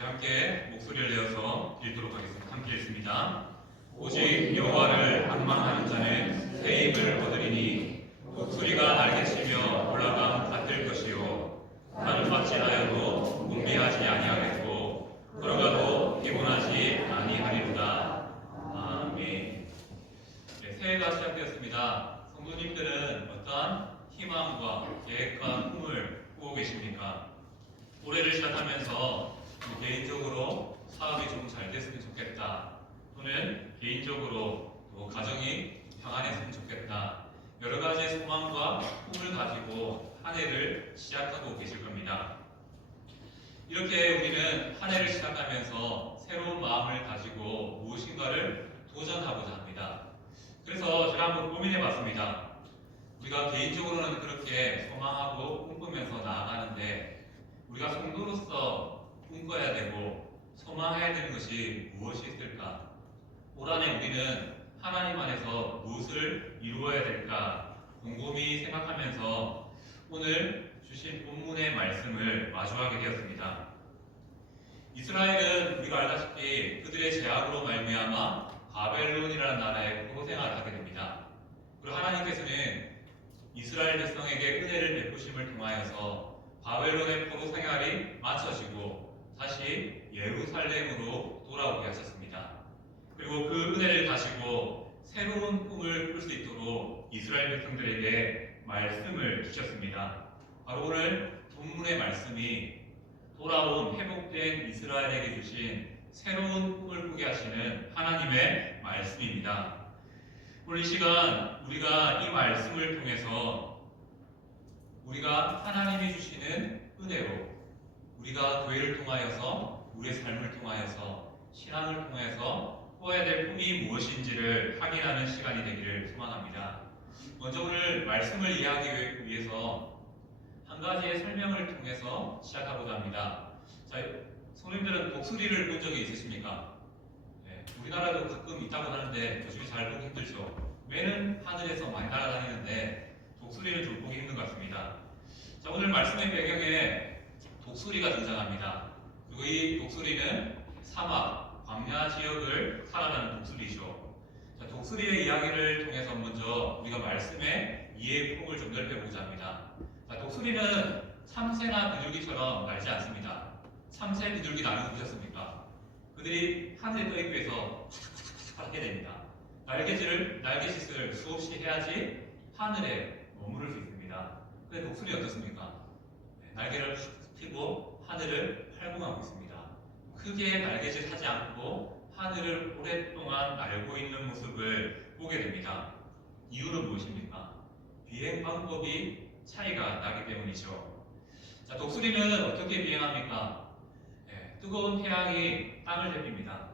함께 목소리를 내어서 읽도록 하겠습니다. 함께 읽습니다. 오직 여호와를 방망하는 자는 새 입을 얻으리니 독수리가 날개치며 올라감 같을 것이요 나를 맞지하여도 문비하지 아니하겠고 걸어가도 피곤하지 아니하리로다. 아멘. 네, 새해가 시작되었습니다. 성도님들은 어떠한 희망과 계획과 꿈을 꾸고 계십니까? 올해를 시작하면서 개인적으로 사업이 좀 잘 됐으면 좋겠다. 또는 개인적으로 또 가정이 평안했으면 좋겠다. 여러 가지 소망과 꿈을 가지고 한 해를 시작하고 계실 겁니다. 이렇게 우리는 한 해를 시작하면서 새로운 마음을 가지고 무엇인가를 도전하고자 합니다. 그래서 제가 한번 고민해 봤습니다. 우리가 개인적으로는 그렇게 소망하고 꿈꾸면서 나아가는데 우리가 성도로서 꿈꿔야 되고 소망해야 되는 것이 무엇이 있을까? 올 한해 우리는 하나님 안에서 무엇을 이루어야 될까 곰곰이 생각하면서 오늘 주신 본문의 말씀을 마주하게 되었습니다. 이스라엘은 우리가 알다시피 그들의 제약으로 말미암아 바벨론이라는 나라에 생활을 하게 됩니다. 그리고 하나님께서는 이스라엘 백성에게 은혜를 베푸심을 통하여서 바벨론의 포로 생활이 마쳐지고 다시 예루살렘으로 돌아오게 하셨습니다. 그리고 그 은혜를 가지고 새로운 꿈을 꿀 수 있도록 이스라엘 백성들에게 말씀을 주셨습니다. 바로 오늘 본문의 말씀이 돌아온 회복된 이스라엘에게 주신 새로운 꿈을 꾸게 하시는 하나님의 말씀입니다. 오늘 이 시간 우리가 이 말씀을 통해서 우리가 하나님이 주시는 은혜로 우리가 교회를 통하여서 우리의 삶을 통하여서 신앙을 통해서 꾸어야 될 꿈이 무엇인지를 확인하는 시간이 되기를 소망합니다. 먼저 오늘 말씀을 이해하기 위해서 한 가지의 설명을 통해서 시작하고자 합니다. 자, 성님들은 독수리를 본 적이 있으십니까? 네, 우리나라도 가끔 있다고 하는데 요즘에 잘 보기 힘들죠. 매는 하늘에서 많이 날아다니는데 독수리는 좀 보기 힘든 것 같습니다. 자, 오늘 말씀의 배경에 독수리가 등장합니다. 그리고 이 독수리는 사막, 광야 지역을 살아가는 독수리죠. 자, 독수리의 이야기를 통해서 먼저 우리가 말씀의 이해의 폭을 좀 넓혀보자 합니다. 자, 독수리는 참새나 비둘기처럼 날지 않습니다. 참새, 비둘기 거 보셨습니까? 그들이 하늘에 떠 있기 위해서 하게 됩니다. 날개질을 날개짓을 수없이 해야지 하늘에 머무를 수 있습니다. 근데 독수리 어떻습니까? 네, 날개를 휙 펴고 하늘을 활공하고 있습니다. 크게 날개짓 하지 않고 하늘을 오랫동안 날고 있는 모습을 보게 됩니다. 이유는 무엇입니까? 비행 방법이 차이가 나기 때문이죠. 자, 독수리는 어떻게 비행합니까? 네, 뜨거운 태양이 땅을 데핍니다.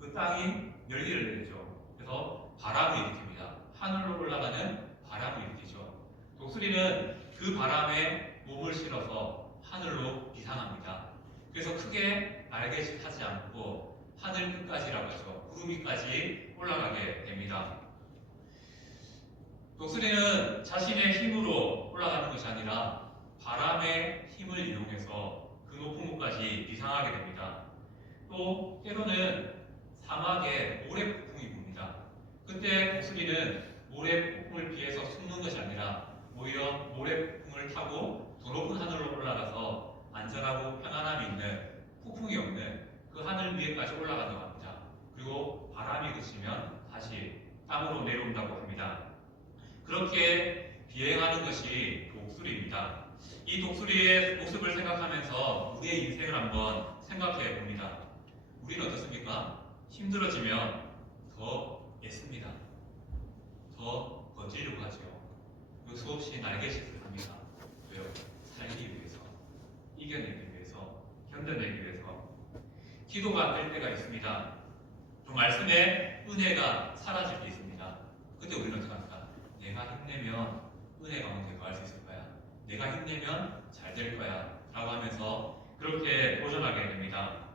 그 땅이 열기를 내죠. 그래서 바람을 일으킵니다. 하늘로 올라가는 바람을 일으키죠. 독수리는 그 바람에 몸을 실어서 하늘로 비상합니다. 그래서 크게 날개짓 하지 않고 하늘 끝까지라고 하죠. 구름 위까지 올라가게 됩니다. 독수리는 자신의 힘으로 올라가는 것이 아니라 바람의 힘을 이용해서 그 높은 곳까지 비상하게 됩니다. 또 때로는 사막에 모래 폭풍이 붑니다. 그때 독수리는 모래 폭풍을 피해서 숨는 것이 아니라 오히려 모래 폭풍을 타고 더 높은 하늘로 올라가서 안전하고 편안함이 있는 폭풍이 없는 그 하늘 위에까지 올라간다고 합니다. 그리고 바람이 그치면 다시 땅으로 내려온다고 합니다. 그렇게 비행하는 것이 독수리입니다. 이 독수리의 모습을 생각하면서 우리의 인생을 한번 생각해 봅니다. 우리는 어떻습니까? 힘들어지면 더 애씁니다. 더 버티려고 하죠. 그 수없이 날개짓을 합니다. 왜요? 살기 위해서, 이겨내기 위해서, 견뎌내기 위해서. 기도가 안 될 때가 있습니다. 또 말씀에 은혜가 사라질 때 있습니다. 그때 우리는 어떻게 합니까? 내가 힘내면 은혜가 언제 더할 수 있을 거야. 내가 힘내면 잘 될 거야. 라고 하면서 그렇게 도전하게 됩니다.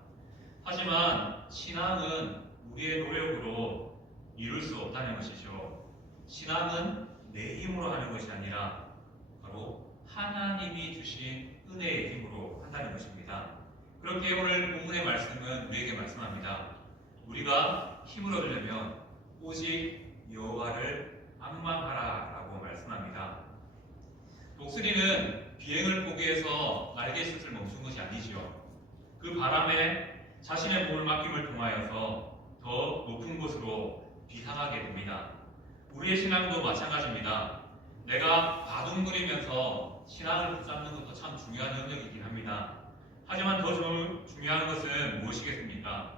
하지만 신앙은 우리의 노력으로 이룰 수 없다는 것이죠. 신앙은 내 힘으로 하는 것이 아니라 바로 하나님이 주신 은혜의 힘으로 한다는 것입니다. 그렇게 오늘 본문의 말씀은 우리에게 말씀합니다. 우리가 힘을 얻으려면 오직 여호와를 악망하라라고 말씀합니다. 독수리는 비행을 포기해서 날개짓을 멈춘 것이 아니지요. 그 바람에 자신의 몸을 맡김을 통하여서 더 높은 곳으로 비상하게 됩니다. 우리의 신앙도 마찬가지입니다. 내가 바둥거리면서 신앙을 붙잡는 것도 참 중요한 영역이긴 합니다. 하지만 더 주- 중요한 것은 무엇이겠습니까?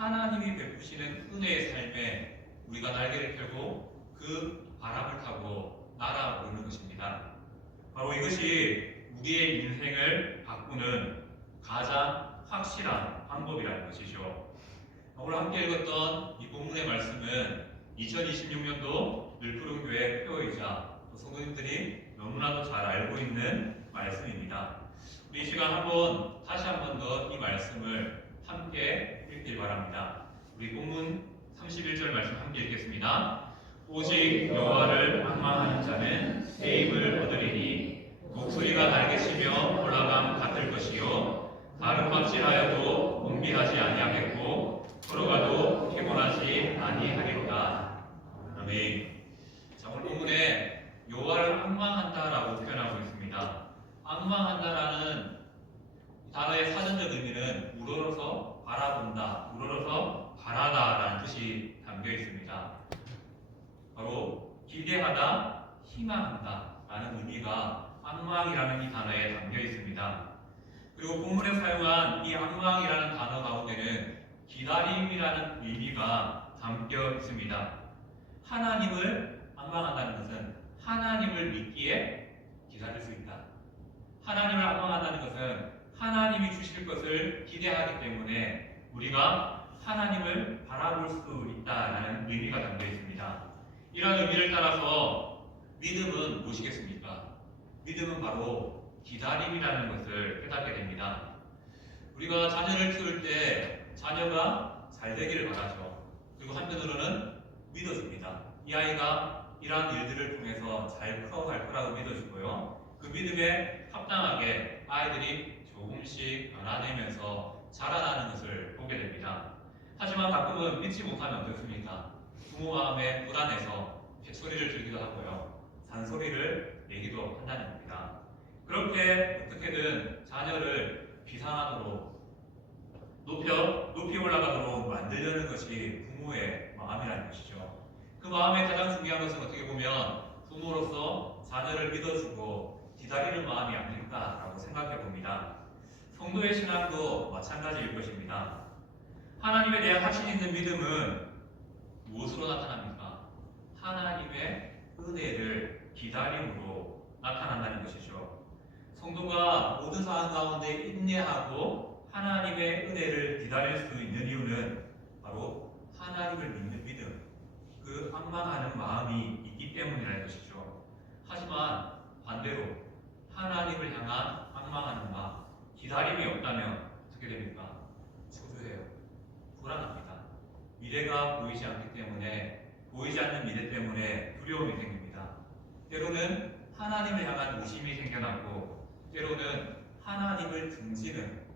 하나님이 베푸시는 은혜의 삶에 우리가 날개를 펴고 그 바람을 타고 날아오르는 것입니다. 바로 이것이 우리의 인생을 바꾸는 가장 확실한 방법이라는 것이죠. 오늘 함께 읽었던 이 본문의 말씀은 2026년도 늘푸른 교회 표이자 또 성도님들이 너무나도 잘 알고 있는 말씀입니다. 우리 이 시간 한번 다시 한 번 더 이 말씀을 함께 읽길 바랍니다. 우리 본문 31절 말씀 함께 읽겠습니다. 오직 여호와를 악망하는 자는 새 힘을 얻으리니 목소리가 날개치며 올라감 같을 것이요 다른 박질하여도 공비하지 아니하겠고 걸어가도 피곤하지 아니하리로다. 아멘. 자 오늘 본문에 여호와를 악망한다라고 표현하고 있습니다. 악망한다라는 단어의 사전적 의미는 우러러서 바라본다, 우러러서 바라다라는 뜻이 담겨 있습니다. 바로 기대하다, 희망한다 라는 의미가 악망이라는 이 단어에 담겨 있습니다. 그리고 본문에 사용한 이 악망이라는 단어 가운데는 기다림이라는 의미가 담겨 있습니다. 하나님을 악망한다는 것은 하나님을 믿기에 기다릴 수 있다. 하나님을 악망한다는 것은 하나님이 주실 것을 기대하기 때문에 우리가 하나님을 바라볼 수 있다라는 의미가 담겨 있습니다. 이런 의미를 따라서 믿음은 무엇이겠습니까? 믿음은 바로 기다림이라는 것을 깨닫게 됩니다. 우리가 자녀를 키울 때 자녀가 잘 되기를 바라죠. 그리고 한편으로는 믿어줍니다. 이 아이가 이러한 일들을 통해서 잘 커갈 거라고 믿어주고요. 그 믿음에 합당하게 아이들이 조금씩 변화되면서 자라나는 것을 보게 됩니다. 하지만 가끔은 믿지 못하면 어떻습니까? 부모 마음에 불안해서 백소리를 들기도 하고요. 잔소리를 내기도 한다는 겁니다. 그렇게 어떻게든 자녀를 비상하도록 높여, 높이 올라가도록 만들려는 것이 부모의 마음이라는 것이죠. 그 마음에 가장 중요한 것은 어떻게 보면 부모로서 자녀를 믿어주고 기다리는 마음이 아닐까라고 생각해 봅니다. 성도의 신앙도 마찬가지일 것입니다. 하나님에 대한 확신 있는 믿음은 무엇으로 나타납니까? 하나님의 은혜를 기다림으로 나타난다는 것이죠. 성도가 모든 상황 가운데 인내하고 하나님의 은혜를 기다릴 수 있는 이유는 바로 하나님을 믿는 믿음, 그 악망하는 마음이 있기 때문이라는 것이죠. 하지만 반대로 하나님을 향한 악망하는 마음, 기다림이 없다면 어떻게 됩니까? 초조해요. 불안합니다. 미래가 보이지 않기 때문에 보이지 않는 미래 때문에 두려움이 생깁니다. 때로는 하나님을 향한 의심이 생겨나고 때로는 하나님을 등지는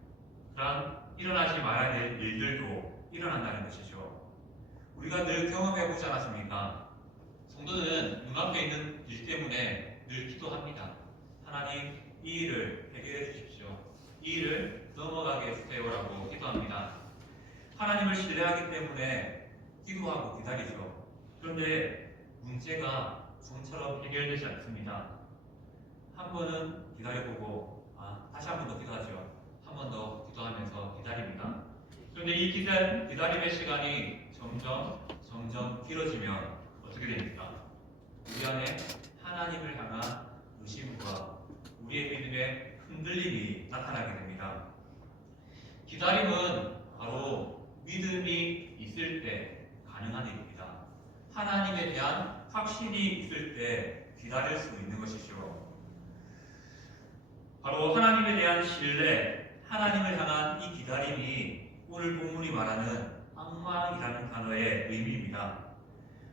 그런 일어나지 말아야 될 일들도 일어난다는 것이죠. 우리가 늘 경험해 보지 않았습니까? 성도는 눈앞에 있는 일 때문에 늘 기도합니다. 하나님 이 일을 해결해 주십시오. 이 일을 넘어가게 해주세요라고 기도합니다. 하나님을 신뢰하기 때문에 기도하고 기다리죠. 그런데 문제가 좀처럼 해결되지 않습니다. 한 번은 기다려보고 아, 다시 한 번 더 기도하죠. 한 번 더 기도하면서 기다립니다. 그런데 이 기다, 기다림의 시간이 점점 점점 길어지면 어떻게 됩니까? 우리 안에 하나님을 향한 의심과 우리의 믿음의 흔들림이 나타나게 됩니다. 기다림은 바로 믿음이 있을 때 가능한 일입니다. 하나님에 대한 확신이 있을 때 기다릴 수 있는 것이죠. 바로 하나님에 대한 신뢰, 하나님을 향한 이 기다림이 오늘 본문이 말하는 악망이라는 단어의 의미입니다.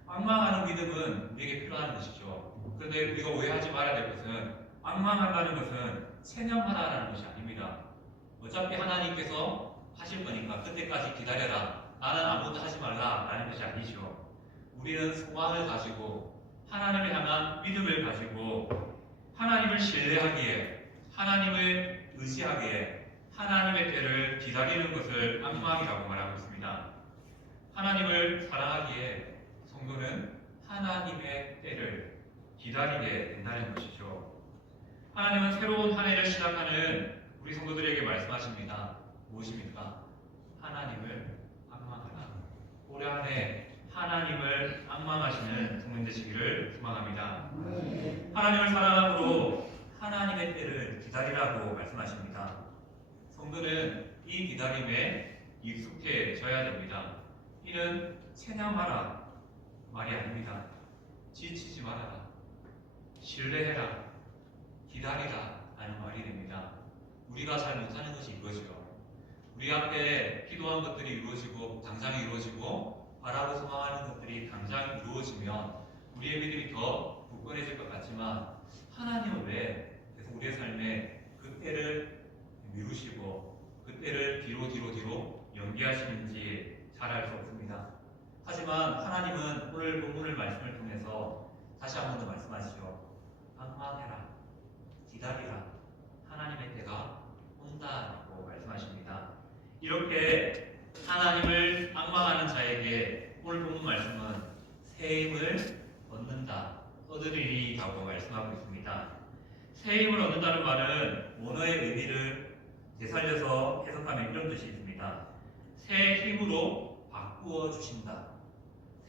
악망하는 믿음은 우리에게 필요한 것이죠. 그런데 우리가 오해하지 말아야 될 것은 악망한다는 것은 체념하다라는 것이 아닙니다. 어차피 하나님께서 하실 거니까 그때까지 기다려라. 나는 아무것도 하지 말라. 라는 것이 아니죠. 우리는 소망을 가지고 하나님을 향한 믿음을 가지고 하나님을 신뢰하기에 하나님을 의지하기에 하나님의 때를 기다리는 것을 악망이라고 말하고 있습니다. 하나님을 사랑하기에 성도는 하나님의 때를 기다리게 된다는 것이죠. 하나님은 새로운 한 해를 시작하는 우리 성도들에게 말씀하십니다. 무엇입니까? 하나님을 악망하라. 올해 한해 하나님을 악망하시는 성령 되시기를 소망합니다. 하나님을 사랑함으로 하나님의 때를 기다리라고 말씀하십니다. 성도는 이 기다림에 익숙해져야 됩니다. 이는 찬양하라 말이 아닙니다. 지치지 말아라. 신뢰해라. 기다리라 라는 말이 됩니다. 우리가 잘 못하는 것이 이거죠. 우리 앞에 기도한 것들이 이루어지고 당장 이루어지고 바라고 소망하는 것들이 당장 이루어지면 우리의 믿음이 더 굳건해질 것 같지만 하나님은 왜 계속 우리의 삶에 그 때를 미루시고 그 때를 뒤로 뒤로 뒤로 연기하시는지 잘 알 수 없습니다. 하지만 하나님은 오늘 본문을 말씀을 통해서 다시 한 번 더 말씀하시죠. 악망해라. 기다리라. 하나님의 때가 온다라고 말씀하십니다. 이렇게 하나님을 악망하는 자에게 오늘 본문 말씀은 새 힘을 얻는다, 얻으리라고 말씀하고 있습니다. 새 힘을 얻는다는 말은 원어의 의미를 되살려서 해석하면 이런 뜻이 있습니다. 새 힘으로 바꾸어 주신다.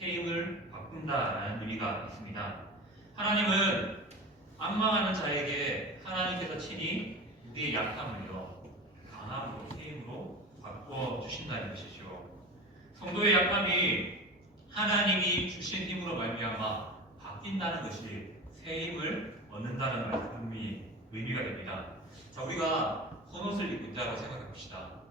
새 힘을 바꾼다라는 의미가 있습니다. 하나님은 악망하는 자에게 하나님께서 친히 우리의 약함을요 강함으로 새 힘으로 주신다는 것이죠. 성도의 약함이 하나님이 주신 힘으로 말미암아 바뀐다는 것이 새 힘을 얻는다는 말씀이 의미가 됩니다. 자 우리가 헌옷을 입고 있다고 생각해 봅시다.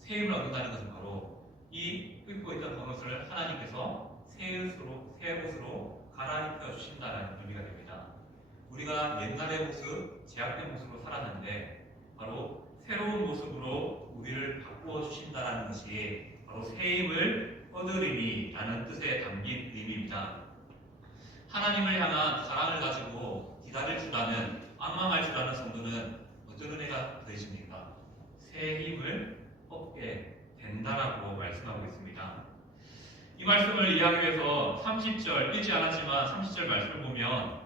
새 힘을 얻는다는 것은 바로 이 입고 있던 헌옷을 하나님께서 새 옷으로 새 옷으로 갈아입혀 주신다는 의미가 됩니다. 우리가 옛날의 모습, 제약된 모습으로 살았는데 바로 새로운 모습으로 우리를 바꾸어 주신다는 것이 바로 새 힘을 얻으리니라는 뜻에 담긴 의미입니다. 하나님을 향한 사랑을 가지고 기다릴 줄 아는 악망할 줄 아는 성도는 어떤 은혜가 되십니까? 새 힘을 얻게 된다라고 말씀하고 있습니다. 이 말씀을 이해하기 위해서 30절 읽지 않았지만 30절 말씀을 보면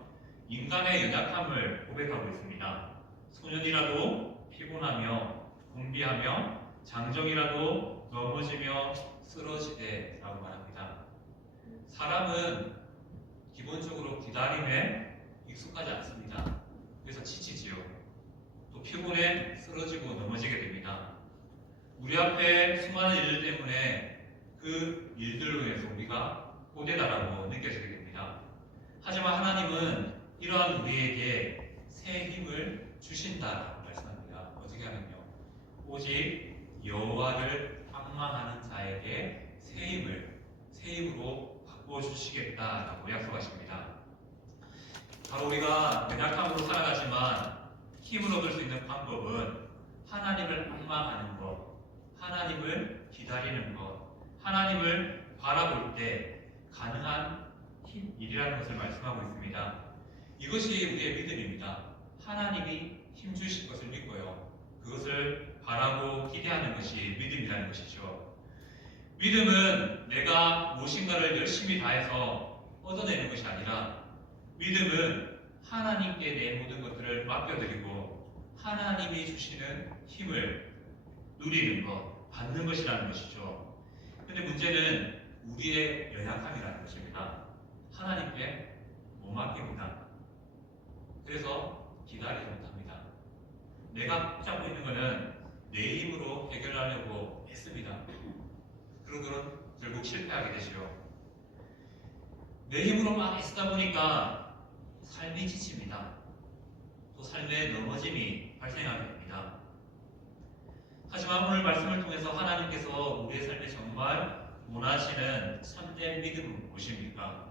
인간의 연약함을 고백하고 있습니다. 소년이라도 피곤하며 공비하며 장정이라도 넘어지며 쓰러지되 라고 말합니다. 사람은 기본적으로 기다림에 익숙하지 않습니다. 그래서 지치지요. 또 피곤해 쓰러지고 넘어지게 됩니다. 우리 앞에 수많은 일들 때문에 그 일들로 인해서 우리가 고되다라고 느껴지게 됩니다. 하지만 하나님은 이러한 우리에게 새 힘을 주신다라고 말씀합니다. 어떻게 하면요? 오직 여호와를 악망하는 자에게 새 힘으로 바꿔 주시겠다라고 약속하십니다. 바로 우리가 연약함으로 살아가지만 힘을 얻을 수 있는 방법은 하나님을 악망하는 것, 하나님을 기다리는 것, 하나님을 바라볼 때 가능한 힘, 일이라는 것을 말씀하고 있습니다. 이것이 우리의 믿음입니다. 하나님이 힘 주실 것을 믿고요. 그것을 바라고 기대하는 것이 믿음이라는 것이죠. 믿음은 내가 무엇인가를 열심히 다해서 얻어내는 것이 아니라 믿음은 하나님께 내 모든 것들을 맡겨드리고 하나님이 주시는 힘을 누리는 것, 받는 것이라는 것이죠. 근데 문제는 우리의 연약함이라는 것입니다. 하나님께 못 맡깁니다. 그래서 기다리지 못합니다. 내가 붙잡고 있는 것은 내 힘으로 해결하려고 했습니다. 그러고는 결국 실패하게 되시죠. 내 힘으로만 애쓰다 보니까 삶이 지칩니다. 또 삶의 넘어짐이 발생하게 됩니다. 하지만 오늘 말씀을 통해서 하나님께서 우리의 삶에 정말 원하시는 참된 믿음은 무엇입니까?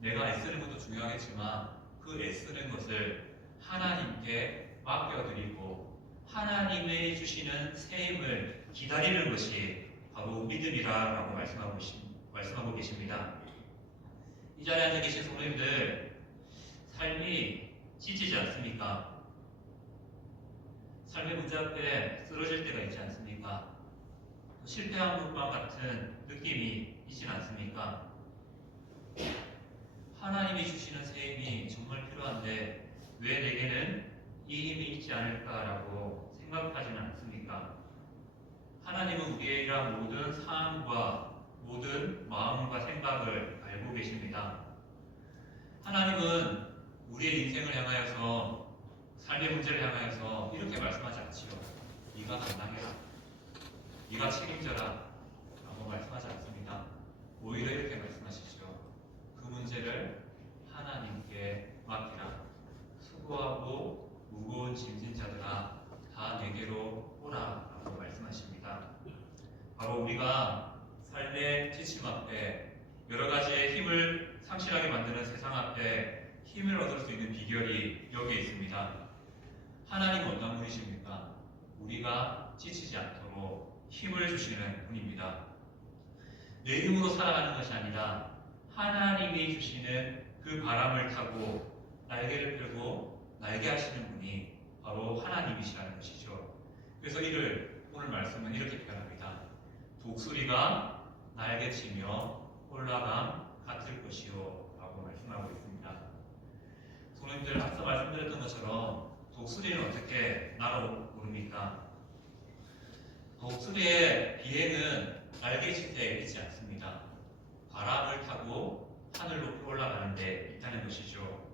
내가 애쓰는 것도 중요하겠지만 그 애쓰는 것을 하나님께 맡겨드리고 하나님의 주시는 새 힘을 기다리는 것이 바로 믿음이라고 말씀하고, 말씀하고 계십니다. 이 자리에 앉아 계신 성도님들 삶이 지치지 않습니까? 삶의 문제 앞에 쓰러질 때가 있지 않습니까? 또 실패한 것과 같은 느낌이 있지 않습니까? 하나님이 주시는 새 힘이 정말 필요한데 왜 내게는 이 힘이 있지 않을까라고 생각하지는 않습니까? 하나님은 우리의 이러한 모든 상황과 모든 마음과 생각을 알고 계십니다. 하나님은 우리의 인생을 향하여서 삶의 문제를 향하여서 이렇게 말씀하지 않지요. 네가 감당해라. 네가 책임져라. 라고 말씀하지 않습니다. 오히려 이렇게 말씀하시죠. 그 문제를 하나님께 맡기라. 수고하고 무거운 짐진 자들아 다 내게로 오라. 라고 말씀하십니다. 바로 우리가 삶의 지침 앞에 여러 가지의 힘을 상실하게 만드는 세상 앞에 힘을 얻을 수 있는 비결이 여기에 있습니다. 하나님 어떤 분이십니까? 우리가 지치지 않도록 힘을 주시는 분입니다. 내 힘으로 살아가는 것이 아니라 하나님이 주시는 그 바람을 타고 날개를 펴고 날개 하시는 분이 바로 하나님이시라는 것이죠. 그래서 이를 오늘 말씀은 이렇게 표현합니다. 독수리가 날개치며 올라감 같을 것이요 라고 말씀하고 있습니다. 소님들 앞서 말씀드렸던 것처럼 독수리는 어떻게 날아오릅니까? 독수리의 비행은 날개짓에 있지 않습니다. 바람을 타고 하늘 높이 올라가는 데 있다는 것이죠.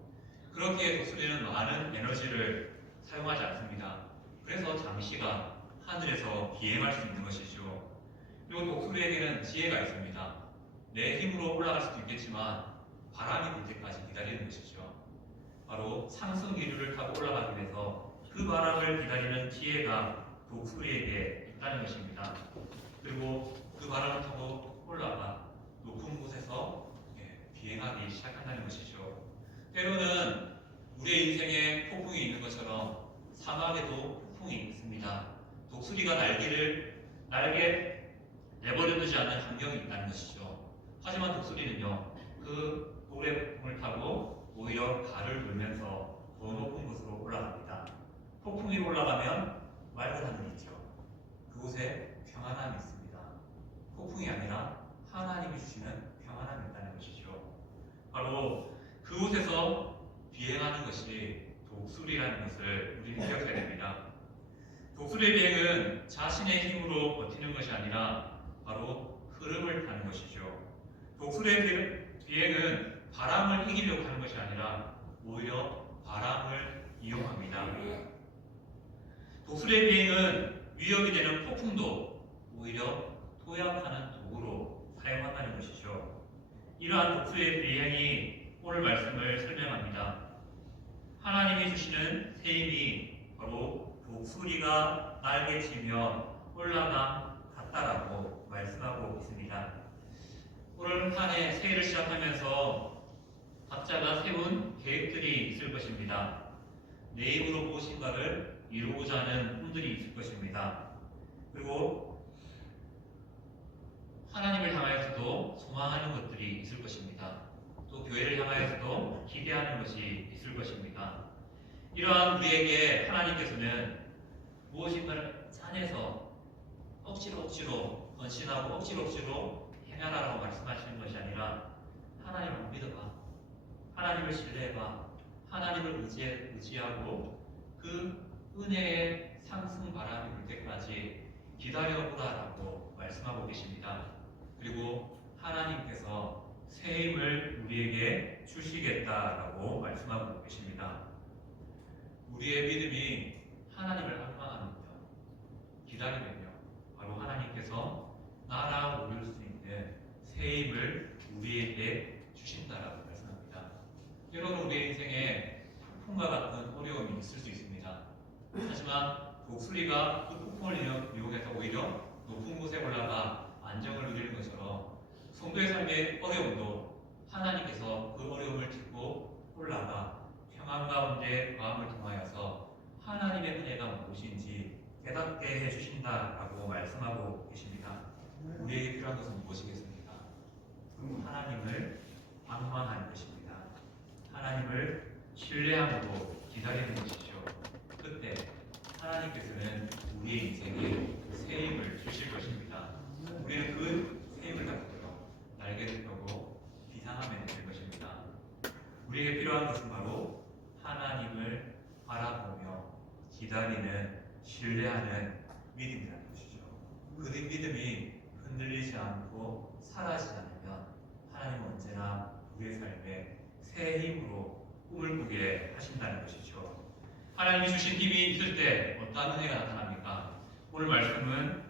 그렇기에 독수리는 많은 에너지를 사용하지 않습니다. 그래서 장시간 하늘에서 비행할 수 있는 것이죠. 그리고 독수리에게는 지혜가 있습니다. 내 힘으로 올라갈 수도 있겠지만 바람이 불 때까지 기다리는 것이죠. 바로 상승 기류를 타고 올라가기 위해서 그 바람을 기다리는 지혜가 독수리에게 있다는 것입니다. 그리고 그 바람을 타고 올라가 높은 곳에서 예, 비행하기 시작한다는 것이죠. 때로는 우리의 인생에 폭풍이 있는 것처럼 사막에도 폭풍이 있습니다. 독수리가 날개를 날개 내버려 두지 않는 환경이 있다는 것이죠. 하지만 독수리는요, 그 돌의 폭풍을 타고 오히려 발을 돌면서 더 높은 곳으로 올라갑니다. 폭풍이 올라가면 맑은 하늘이 있죠. 그곳에 평안함이 있습니다. 폭풍이 아니라 하나님이 주시는 평안함이 있다는 것이죠. 바로 그곳에서 비행하는 것이 독수리라는 것을 우리는 기억해야 됩니다. 독수리의 비행은 자신의 힘으로 버티는 것이 아니라 바로 흐름을 타는 것이죠. 독수리의 비행은 바람을 이기려고 하는 것이 아니라 오히려 바람을 이용합니다. 독수리의 비행은 위협이 되는 폭풍도 오히려 도약하는 도구로 사용한다는 것이죠. 이러한 독수리의 비행이 오늘 말씀을 설명합니다. 하나님이 주시는 새 힘이 바로 독수리가 날개 치며 올라감 같다라고 말씀하고 있습니다. 오늘 한해 새해를 시작하면서 각자가 세운 계획들이 있을 것입니다. 내 입으로 무엇인가를 이루고자 하는 꿈들이 있을 것입니다. 그리고 하나님을 향하여서도 소망하는 것들이 있을 것입니다. 또 교회를 향하여서도 기대하는 것이 있을 것입니다. 이러한 우리에게 하나님께서는 무엇인가를 짜내서 억지로 억지로 헌신하고 억지로 억지로 행하라고 말씀하시는 것이 아니라 하나님을 믿어봐. 하나님을 신뢰해봐. 하나님을 의지해, 의지하고 그 은혜의 상승 바람이 불 때까지 기다려보라라고 말씀하고 계십니다. 그리고 하나님께서 새 힘을 우리에게 주시겠다라고 말씀하고 계십니다. 우리의 믿음이 하나님을 갈망하면요, 기다리면요, 바로 하나님께서 날아오를 수 있는 새 힘을 우리에게 주신다라고 말씀합니다. 때로는 우리의 인생에 폭풍과 같은 어려움이 있을 수 있습니다. 하지만 독수리가 그 폭풍을 이용- 이용해서 오히려 높은 곳에 올라가 안정을 누리는 것처럼 성도의 삶의 어려움도 하나님께서 그 어려움을 딛고 올라가 평안 가운데 과함을 통하여서 하나님의 은혜가 무엇인지 주신다라고 말씀하고 계십니다. 우리에게 필요한 것은 무엇이겠습니까? 하나님을 방망하는 것입니다. 하나님을 신뢰함으로 기다리는 것이죠. 그때 하나님께서는 우리의 인생에 새 힘을 주실 것입니다. 우리는 그 새 힘을 가지고 날개를 펴고 비상하면 될 것입니다. 우리에게 필요한 것은 바로 하나님을 바라보며 기다리는 신뢰하는 믿음이라는 것이죠. 그 믿음이 흔들리지 않고 사라지지 않으면 하나님은 언제나 우리의 삶에 새 힘으로 꿈을 꾸게 하신다는 것이죠. 하나님이 주신 힘이 있을 때 어떠한 은혜가 나타납니까? 오늘 말씀은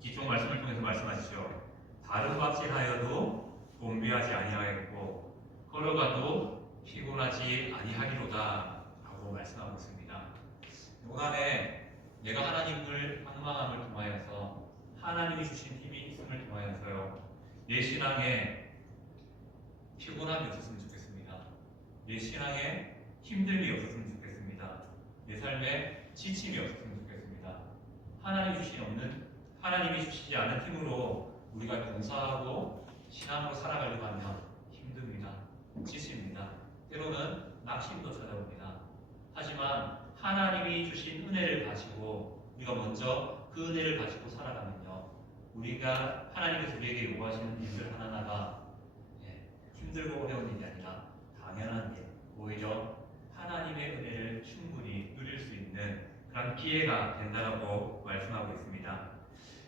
뒤쪽 말씀을 통해서 말씀하시죠. 다른 밭질하여도 곤비하지 아니하였고 걸어가도 피곤하지 아니하리로다 라고 말씀하고 있습니다. 안에 내가 하나님을 방망함을 통하여서 하나님이 주신 힘이 있음을 통하여서요 내 신앙에 피곤함이 없었으면 좋겠습니다. 내 신앙에 힘듦이 없었으면 좋겠습니다. 내 삶에 지침이 없었으면 좋겠습니다. 하나님이 주신 없는 하나님이 주시지 않은 힘으로 우리가 봉사하고 신앙으로 살아가려고 하면 힘듭니다. 지칩니다. 때로는 낙심도 찾아옵니다. 하지만 하나님이 주신 은혜를 가지고 우리가 먼저 그 은혜를 가지고 살아가면요. 우리가 하나님께서 우리에게 요구하시는 일들 하나하나가 예, 힘들고 어려운 일이 아니라 당연한 일, 오히려 하나님의 은혜를 충분히 누릴 수 있는 그런 기회가 된다라고 말씀하고 있습니다.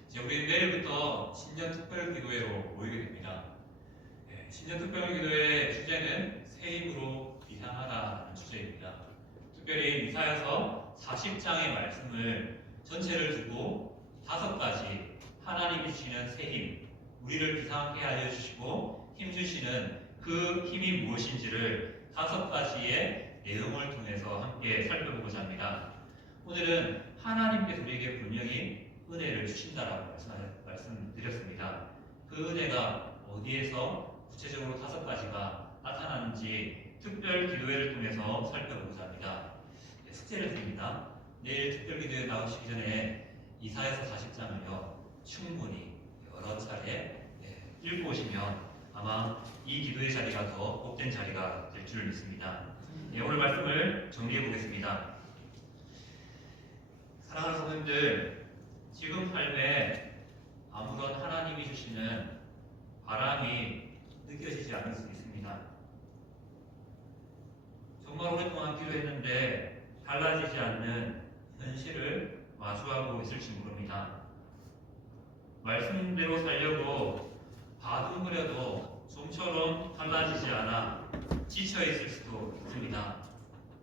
이제 우리 내일부터 신년 특별 기도회로 모이게 됩니다. 예, 신년 특별 기도회의 주제는 새 힘으로 비상하다는 주제입니다. 특별히 이사여서 40장의 말씀을 전체를 두고 다섯 가지 하나님이 주시는 새 힘, 우리를 비상하게 알려주시고 힘 주시는 그 힘이 무엇인지를 다섯 가지의 내용을 통해서 함께 살펴보고자 합니다. 오늘은 하나님께서 우리에게 분명히 은혜를 주신다라고 말씀- 말씀드렸습니다. 그 은혜가 어디에서 구체적으로 다섯 가지가 나타나는지 특별 기도회를 통해서 살펴보고자 합니다. 네, 숙제를 드립니다. 내일 특별 기도회 나오시기 전에 이사에서 40장을요 충분히 여러 차례 예, 읽고 오시면 아마 이 기도의 자리가 더 복된 자리가 될 줄 믿습니다. 예, 오늘 말씀을 정리해 보겠습니다. 사랑하는 성도님들, 지금 삶에 아무런 하나님이 주시는 바람이 느껴지지 않을 수 있습니다. 정말 오랫동안 기도했는데 달라지지 않는 현실을 마주하고 있을지 모릅니다. 말씀대로 살려고 바둥거려도 좀처럼 달라지지 않아 지쳐 있을 수도 있습니다.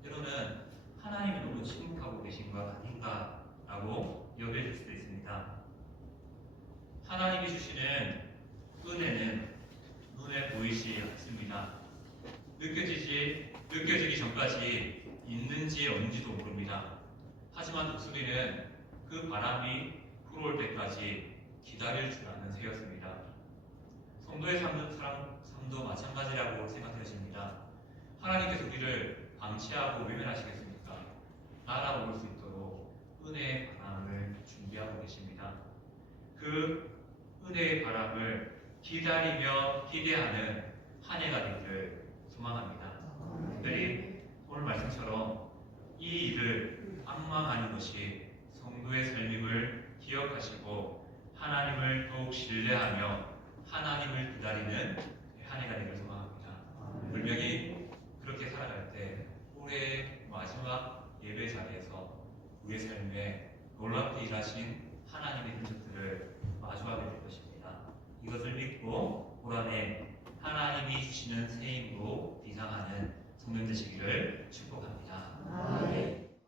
때로는 하나님이 너무 침묵하고 계신 것 아닌가라고 여겨질 수도 있습니다. 하나님이 주시는 은혜는 눈에 보이지 않습니다. 느껴지지 느껴지기 전까지 있는지 없는지도 모릅니다. 하지만 독수리는 그 바람이 불어올 때까지 기다릴 줄 아는 새였습니다. 성도의 삶도, 사람, 삶도 마찬가지라고 생각되십니다. 하나님께서 우리를 방치하고 외면하시겠습니까? 날아올 수 있도록 은혜의 바람을 준비하고 계십니다. 그 은혜의 바람을 기다리며 기대하는 한 해가 되기를 소망합니다. 특별히 오늘 말씀처럼 이 일을 악망하는 것이 성도의 삶임을 기억하시고 하나님을 더욱 신뢰하며 하나님을 기다리는 한 해가 되기를 소망합니다. 분명히 그렇게 살아갈 때 올해 마지막 예배 자리에서 우리의 삶에 놀랍게 일하신 하나님의 흔적들을 마주하게 될 것입니다. 이것을 믿고 올 한해 하나님이 주시는 새 힘으로 비상하는 성령 되시기를 축복합니다. 아멘.